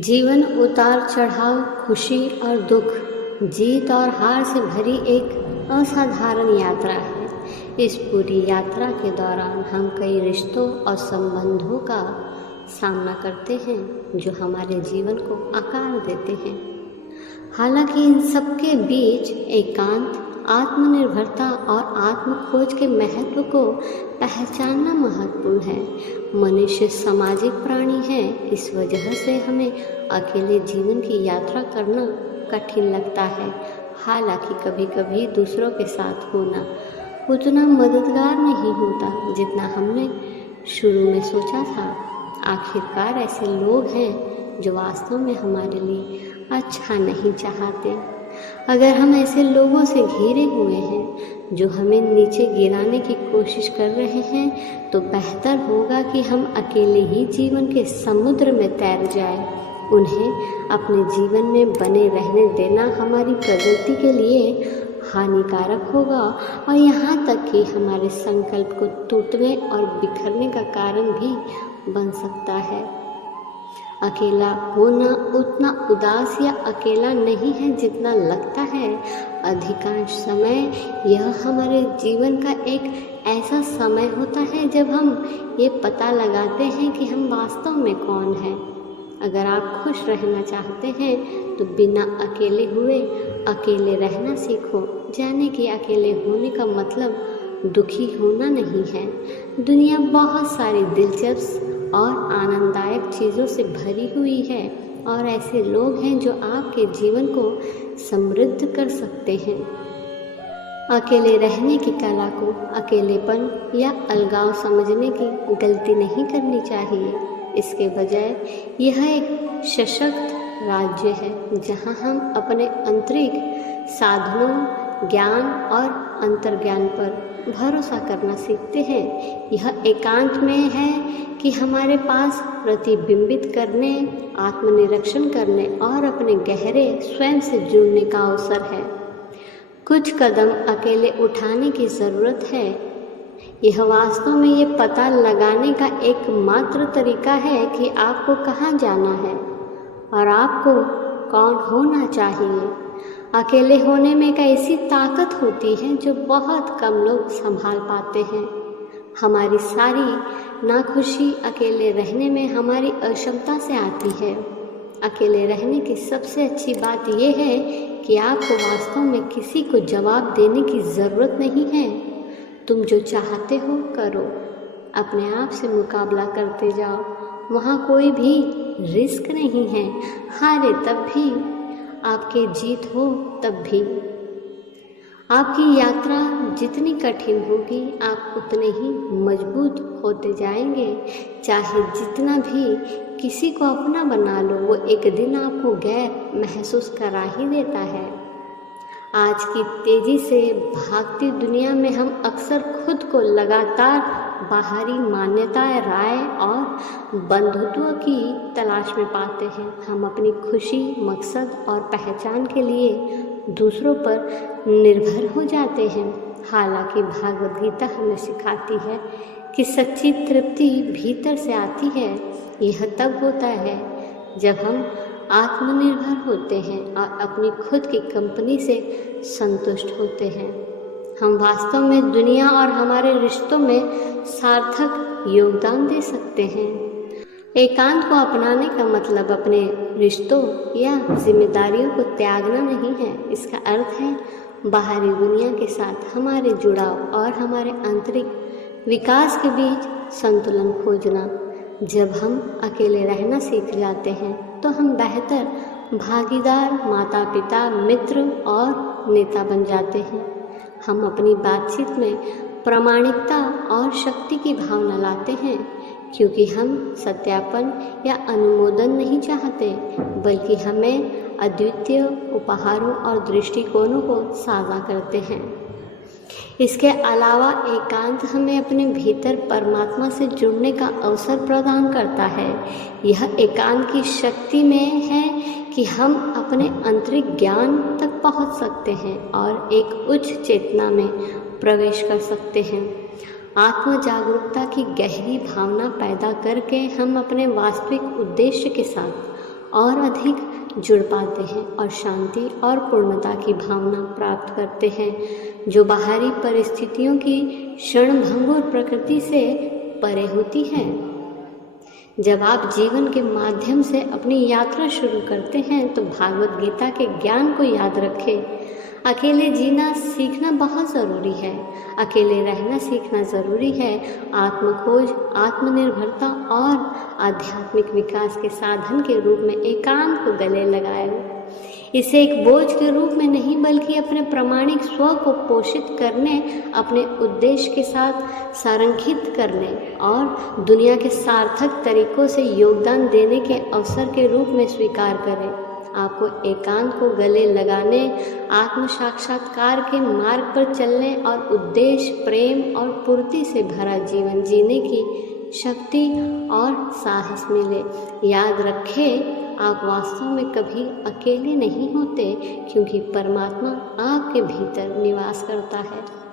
जीवन उतार चढ़ाव, खुशी और दुख, जीत और हार से भरी एक असाधारण यात्रा है। इस पूरी यात्रा के दौरान हम कई रिश्तों और संबंधों का सामना करते हैं जो हमारे जीवन को आकार देते हैं। हालांकि इन सबके बीच एकांत, आत्मनिर्भरता और आत्म खोज के महत्व को पहचानना महत्वपूर्ण है। मनुष्य सामाजिक प्राणी है, इस वजह से हमें अकेले जीवन की यात्रा करना कठिन लगता है। हालांकि कभी कभी दूसरों के साथ होना उतना मददगार नहीं होता जितना हमने शुरू में सोचा था। आखिरकार ऐसे लोग हैं जो वास्तव में हमारे लिए अच्छा नहीं चाहते। अगर हम ऐसे लोगों से घिरे हुए हैं जो हमें नीचे गिराने की कोशिश कर रहे हैं, तो बेहतर होगा कि हम अकेले ही जीवन के समुद्र में तैर जाएं। उन्हें अपने जीवन में बने रहने देना हमारी प्रगति के लिए हानिकारक होगा और यहाँ तक कि हमारे संकल्प को टूटने और बिखरने का कारण भी बन सकता है। अकेला होना उतना उदास या अकेला नहीं है जितना लगता है। अधिकांश समय यह हमारे जीवन का एक ऐसा समय होता है जब हम ये पता लगाते हैं कि हम वास्तव में कौन हैं। अगर आप खुश रहना चाहते हैं तो बिना अकेले हुए अकेले रहना सीखो। जाने कि अकेले होने का मतलब दुखी होना नहीं है। दुनिया बहुत सारी दिलचस्प और आनंददायक चीज़ों से भरी हुई है और ऐसे लोग हैं जो आपके जीवन को समृद्ध कर सकते हैं। अकेले रहने की कला को अकेलेपन या अलगाव समझने की गलती नहीं करनी चाहिए। इसके बजाय यह एक सशक्त राज्य है जहां हम अपने आंतरिक साधनों, ज्ञान और अंतर्ज्ञान पर भरोसा करना सीखते हैं। यह एकांत में है कि हमारे पास प्रतिबिंबित करने, आत्मनिरीक्षण करने और अपने गहरे स्वयं से जुड़ने का अवसर है। कुछ कदम अकेले उठाने की ज़रूरत है। यह वास्तव में ये पता लगाने का एकमात्र तरीका है कि आपको कहाँ जाना है और आपको कौन होना चाहिए। अकेले होने में एक ऐसी ताकत होती है जो बहुत कम लोग संभाल पाते हैं। हमारी सारी नाखुशी अकेले रहने में हमारी अक्षमता से आती है। अकेले रहने की सबसे अच्छी बात यह है कि आपको वास्तव में किसी को जवाब देने की ज़रूरत नहीं है। तुम जो चाहते हो करो, अपने आप से मुकाबला करते जाओ। वहाँ कोई भी रिस्क नहीं है। हारे तब भी, आपके जीत हो तब भी। आपकी यात्रा जितनी कठिन होगी, आप उतने ही मजबूत होते जाएंगे। चाहे जितना भी किसी को अपना बना लो, वो एक दिन आपको गैर महसूस करा ही देता है। आज की तेज़ी से भागती दुनिया में हम अक्सर खुद को लगातार बाहरी मान्यताएं, राय और बंधुत्व की तलाश में पाते हैं। हम अपनी खुशी, मकसद और पहचान के लिए दूसरों पर निर्भर हो जाते हैं। हालांकि भागवत गीता हमें सिखाती है कि सच्ची तृप्ति भीतर से आती है। यह तब होता है जब हम आत्मनिर्भर होते हैं और अपनी खुद की कंपनी से संतुष्ट होते हैं। हम वास्तव में दुनिया और हमारे रिश्तों में सार्थक योगदान दे सकते हैं। एकांत को अपनाने का मतलब अपने रिश्तों या जिम्मेदारियों को त्यागना नहीं है। इसका अर्थ है बाहरी दुनिया के साथ हमारे जुड़ाव और हमारे आंतरिक विकास के बीच संतुलन खोजना। जब हम अकेले रहना सीख जाते हैं तो हम बेहतर भागीदार, माता पिता, मित्र और नेता बन जाते हैं। हम अपनी बातचीत में प्रामाणिकता और शक्ति की भावना लाते हैं, क्योंकि हम सत्यापन या अनुमोदन नहीं चाहते, बल्कि हमें अद्वितीय उपहारों और दृष्टिकोणों को साझा करते हैं। इसके अलावा एकांत हमें अपने भीतर परमात्मा से जुड़ने का अवसर प्रदान करता है। यह एकांत की शक्ति में है कि हम अपने आंतरिक ज्ञान तक पहुंच सकते हैं और एक उच्च चेतना में प्रवेश कर सकते हैं। आत्म जागरूकता की गहरी भावना पैदा करके हम अपने वास्तविक उद्देश्य के साथ और अधिक जुड़ पाते हैं और शांति और पूर्णता की भावना प्राप्त करते हैं, जो बाहरी परिस्थितियों की क्षणभंगुर प्रकृति से परे होती है। जब आप जीवन के माध्यम से अपनी यात्रा शुरू करते हैं तो भागवत गीता के ज्ञान को याद रखें। अकेले जीना सीखना बहुत ज़रूरी है, अकेले रहना सीखना ज़रूरी है। आत्मखोज, आत्मनिर्भरता और आध्यात्मिक विकास के साधन के रूप में एकांत को गले लगाए। इसे एक बोझ के रूप में नहीं बल्कि अपने प्रामाणिक स्व को पोषित करने, अपने उद्देश्य के साथ संरेखित करने और दुनिया के सार्थक तरीकों से योगदान देने के अवसर के रूप में स्वीकार करें। आपको एकांत को गले लगाने, आत्म साक्षात्कार के मार्ग पर चलने और उद्देश्य, प्रेम और पूर्ति से भरा जीवन जीने की शक्ति और साहस मिले। याद रखें, आप वास्तव में कभी अकेले नहीं होते, क्योंकि परमात्मा आपके भीतर निवास करता है।